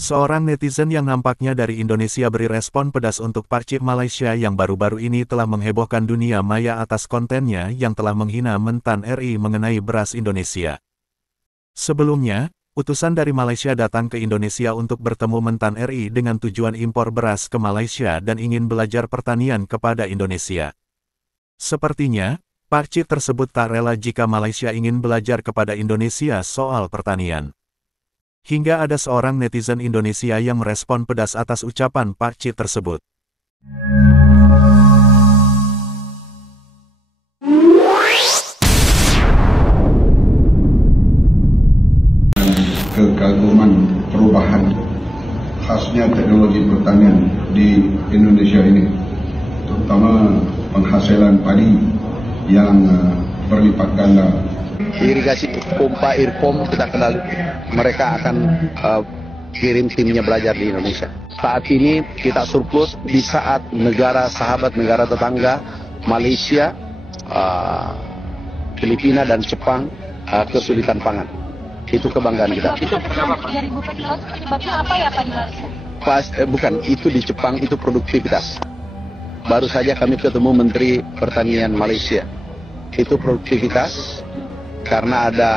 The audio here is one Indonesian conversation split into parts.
Seorang netizen yang nampaknya dari Indonesia beri respon pedas untuk Pakcik Malaysia yang baru-baru ini telah menghebohkan dunia maya atas kontennya yang telah menghina Mentan RI mengenai beras Indonesia. Sebelumnya, utusan dari Malaysia datang ke Indonesia untuk bertemu Mentan RI dengan tujuan impor beras ke Malaysia dan ingin belajar pertanian kepada Indonesia. Sepertinya, Pakcik tersebut tak rela jika Malaysia ingin belajar kepada Indonesia soal pertanian. Hingga ada seorang netizen Indonesia yang merespon pedas atas ucapan Pakcik tersebut. Kekaguman perubahan khasnya teknologi pertanian di Indonesia ini, terutama penghasilan padi yang berlipat ganda. Irigasi pompa Irpom kita kenal, mereka akan kirim timnya belajar di Indonesia. Saat ini kita surplus di saat negara sahabat, negara tetangga Malaysia, Filipina dan Jepang kesulitan pangan. Itu kebanggaan kita. Itu 3.000 kilo penyebabnya apa ya Pak di Malaysia? Bukan, itu di Jepang itu produktivitas. Baru saja kami ketemu Menteri Pertanian Malaysia. Itu produktivitas karena ada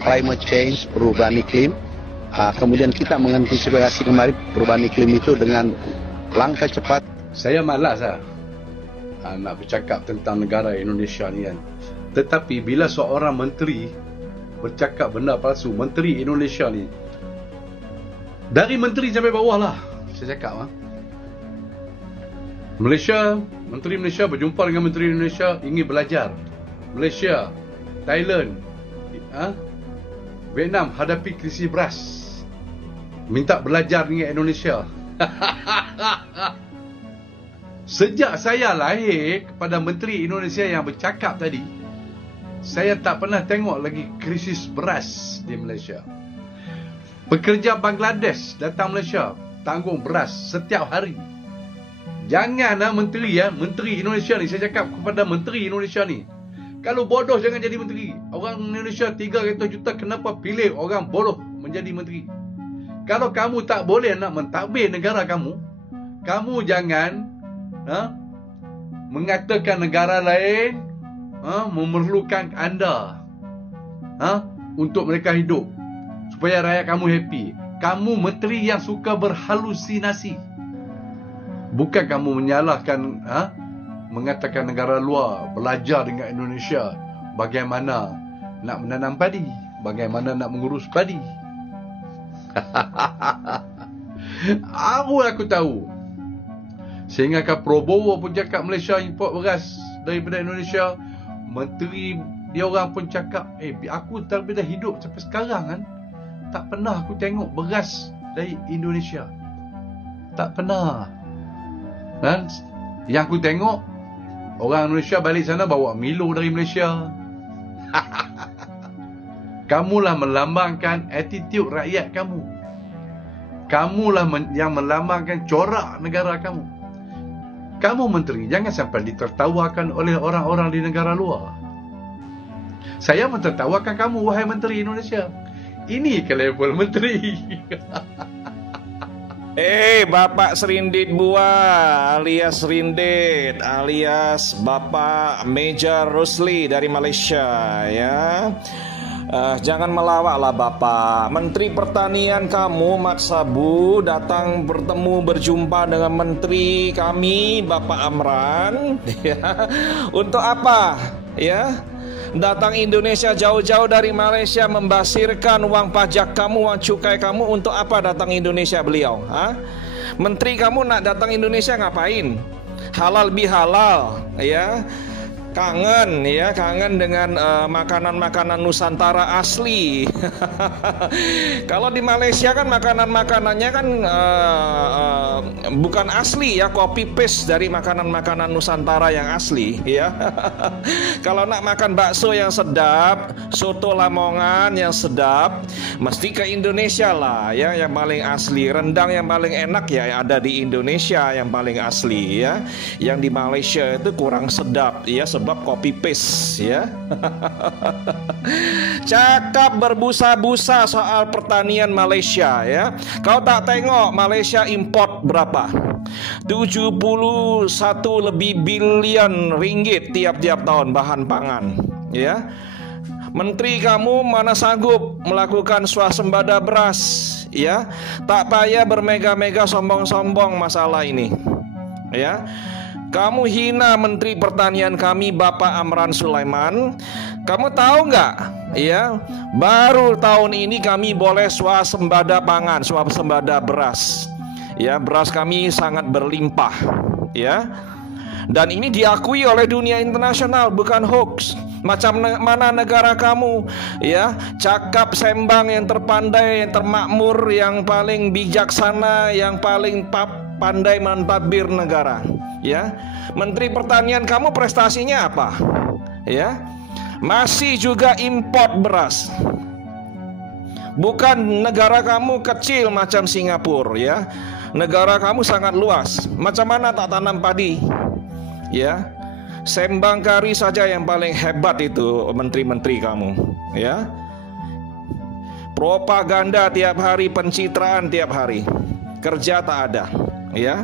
climate change, perubahan iklim. Kemudian kita mengantisipasi kembali perubahan iklim itu dengan langkah cepat. Saya malas nak bercakap tentang negara Indonesia ni kan. Tetapi bila seorang menteri bercakap benda palsu, menteri Indonesia ni, dari menteri sampai bawah lah saya cakap Malaysia, menteri Malaysia berjumpa dengan menteri Indonesia ingin belajar. Malaysia, Thailand, Vietnam hadapi krisis beras, minta belajar dengan Indonesia. Sejak saya lahir kepada menteri Indonesia yang bercakap tadi, saya tak pernah tengok lagi krisis beras di Malaysia. Pekerja Bangladesh datang Malaysia tanggung beras setiap hari. Janganlah menteri menteri Indonesia ni, saya cakap kepada menteri Indonesia ni, kalau bodoh jangan jadi menteri. Orang Indonesia 300 juta, kenapa pilih orang bodoh menjadi menteri? Kalau kamu tak boleh nak mentadbir negara kamu, kamu jangan mengatakan negara lain memerlukan anda untuk mereka hidup, supaya rakyat kamu happy. Kamu menteri yang suka berhalusinasi. Bukan kamu menyalahkan mengatakan negara luar belajar dengan Indonesia bagaimana nak menanam padi, bagaimana nak mengurus padi. Aku tahu. Sehingga Prabowo pun cakap Malaysia import beras daripada Indonesia. Menteri dia orang pun cakap, aku daripada hidup sampai sekarang kan, tak pernah aku tengok beras dari Indonesia. Tak pernah. Yang aku tengok, orang Indonesia balik sana bawa Milo dari Malaysia. Kamulah melambangkan attitude rakyat kamu. Kamulah yang melambangkan corak negara kamu. Kamu menteri, jangan sampai ditertawakan oleh orang-orang di negara luar. Saya mentertawakan kamu, wahai menteri Indonesia. Ini ke level menteri. Bapak Serindit Bua alias Rindit alias Bapak Major Rusli dari Malaysia ya. Jangan melawaklah Bapak. Menteri Pertanian kamu Mat Sabu datang bertemu berjumpa dengan menteri kami Bapak Amran ya. Untuk apa? Ya. Datang Indonesia jauh-jauh dari Malaysia membasirkan uang pajak kamu, uang cukai kamu. Untuk apa datang Indonesia beliau? Menteri kamu nak datang Indonesia ngapain? Halal bihalal ya. Kangen dengan makanan-makanan Nusantara asli. Kalau di Malaysia kan makanan-makanannya kan bukan asli ya, copy paste dari makanan-makanan Nusantara yang asli ya. Kalau nak makan bakso yang sedap, soto Lamongan yang sedap, mesti ke Indonesia lah ya, yang paling asli. Rendang yang paling enak ya ada di Indonesia yang paling asli ya. Yang di Malaysia itu kurang sedap ya, sebab copy paste ya. Cakap berbusa-busa soal pertanian Malaysia ya. Kau tak tengok Malaysia import berapa? 71 lebih bilion ringgit tiap-tiap tahun bahan pangan ya. Menteri kamu mana sanggup melakukan swasembada beras ya. Tak payah bermega-mega sombong-sombong masalah ini ya. Kamu hina Menteri Pertanian kami Bapak Amran Sulaiman. Kamu tahu nggak ya, baru tahun ini kami boleh swasembada pangan, swasembada beras ya. Beras kami sangat berlimpah ya. Dan ini diakui oleh dunia internasional, bukan hoax. Macam mana negara kamu ya, cakap sembang yang terpandai, yang termakmur, yang paling bijaksana, yang paling pandai mentadbir negara ya. Menteri Pertanian kamu prestasinya apa ya? Masih juga import beras. Bukan negara kamu kecil macam Singapura ya. Negara kamu sangat luas. Macam mana tak tanam padi ya? Sembang kari saja yang paling hebat itu menteri-menteri kamu ya. Propaganda tiap hari, pencitraan tiap hari, kerja tak ada ya.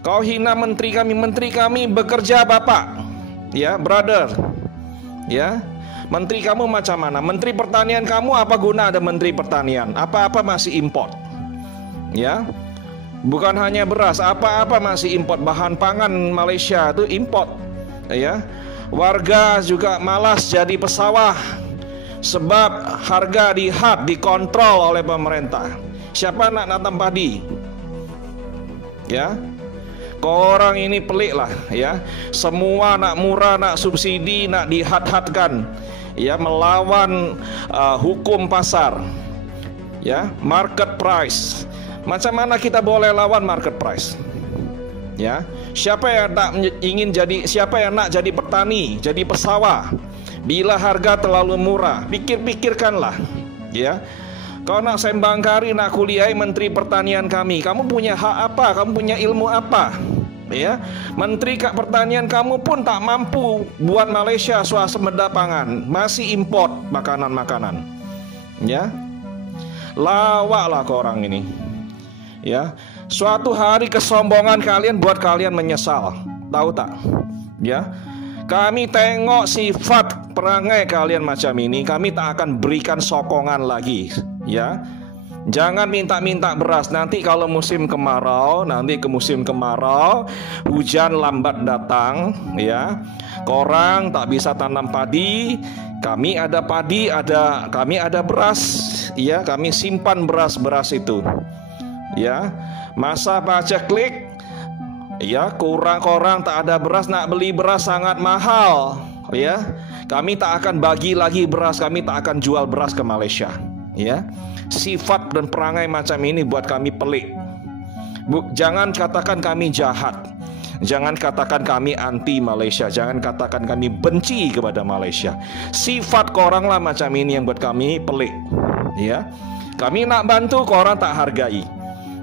Kau hina menteri kami bekerja Bapak ya, brother ya. Menteri kamu macam mana? Menteri Pertanian kamu apa guna ada Menteri Pertanian? Apa-apa masih import ya. Bukan hanya beras, apa-apa masih import. Bahan pangan Malaysia itu import ya. Warga juga malas jadi pesawah sebab harga dikontrol oleh pemerintah. Siapa nak nanam padi ya? Korang ini pelik lah ya. Semua nak murah, nak subsidi, nak dihad-hadkan ya, melawan hukum pasar ya, market price. Macam mana kita boleh lawan market price ya? Siapa yang nak jadi petani, jadi pesawah bila harga terlalu murah? Pikirkanlah ya. Kau nak sembang kari, nak kuliah Menteri Pertanian kami, kamu punya hak apa? Kamu punya ilmu apa ya? Menteri Pertanian kamu pun tak mampu buat Malaysia swasembada pangan, masih import makanan-makanan ya. Lawaklah korang ini ya. Suatu hari kesombongan kalian buat kalian menyesal, tahu tak ya. Kami tengok sifat perangai kalian macam ini, kami tak akan berikan sokongan lagi ya. Jangan minta-minta beras. Nanti kalau musim kemarau, hujan lambat datang ya, korang tak bisa tanam padi. Kami ada padi, kami ada beras ya. Kami simpan beras itu ya. Masa paceklik ya, korang tak ada beras, nak beli beras sangat mahal ya. Kami tak akan bagi lagi beras, kami tak akan jual beras ke Malaysia ya. Sifat dan perangai macam ini buat kami pelik. Jangan katakan kami jahat, jangan katakan kami anti Malaysia, jangan katakan kami benci kepada Malaysia. Sifat korang lah macam ini yang buat kami pelik ya. Kami nak bantu, korang tak hargai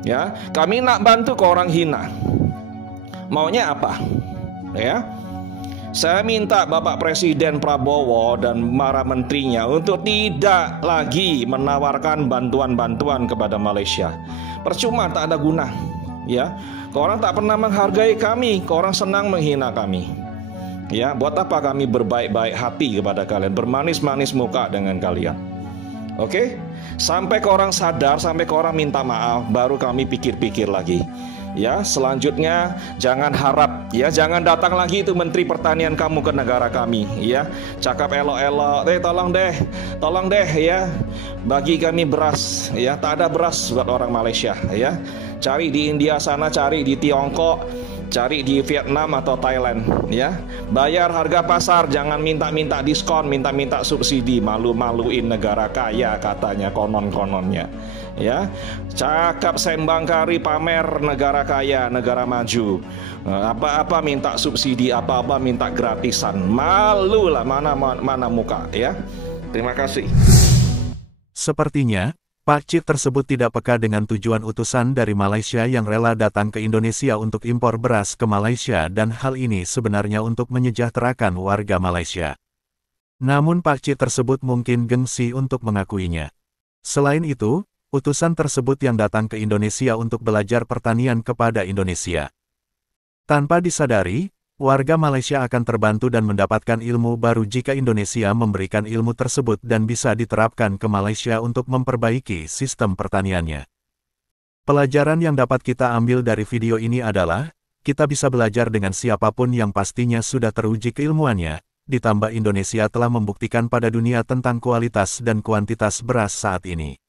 ya. Kami nak bantu, korang hina. Maunya apa ya? Saya minta Bapak Presiden Prabowo dan para menterinya untuk tidak lagi menawarkan bantuan-bantuan kepada Malaysia. Percuma, tak ada guna ya. Korang tak pernah menghargai kami, korang senang menghina kami ya. Buat apa kami berbaik-baik hati kepada kalian, bermanis-manis muka dengan kalian? Oke? Sampai korang sadar, sampai korang minta maaf, baru kami pikir-pikir lagi ya. Selanjutnya jangan harap ya, jangan datang lagi itu Menteri Pertanian kamu ke negara kami ya. Cakap elok-elok, tolong deh ya, bagi kami beras ya. Tak ada beras buat orang Malaysia ya. Cari di India sana, cari di Tiongkok, cari di Vietnam atau Thailand ya. Bayar harga pasar, jangan minta-minta diskon, minta-minta subsidi. Malu-maluin negara kaya katanya, konon-kononnya ya. Cakap sembang kari, pamer negara kaya, negara maju. Apa-apa minta subsidi, apa-apa minta gratisan. Malu lah, mana muka ya. Terima kasih. Sepertinya Pak Cip tersebut tidak peka dengan tujuan utusan dari Malaysia yang rela datang ke Indonesia untuk impor beras ke Malaysia dan hal ini sebenarnya untuk menyejahterakan warga Malaysia. Namun Pak Cip tersebut mungkin gengsi untuk mengakuinya. Selain itu, utusan tersebut yang datang ke Indonesia untuk belajar pertanian kepada Indonesia. Tanpa disadari, warga Malaysia akan terbantu dan mendapatkan ilmu baru jika Indonesia memberikan ilmu tersebut dan bisa diterapkan ke Malaysia untuk memperbaiki sistem pertaniannya. Pelajaran yang dapat kita ambil dari video ini adalah, kita bisa belajar dengan siapapun yang pastinya sudah teruji keilmuannya, ditambah Indonesia telah membuktikan pada dunia tentang kualitas dan kuantitas beras saat ini.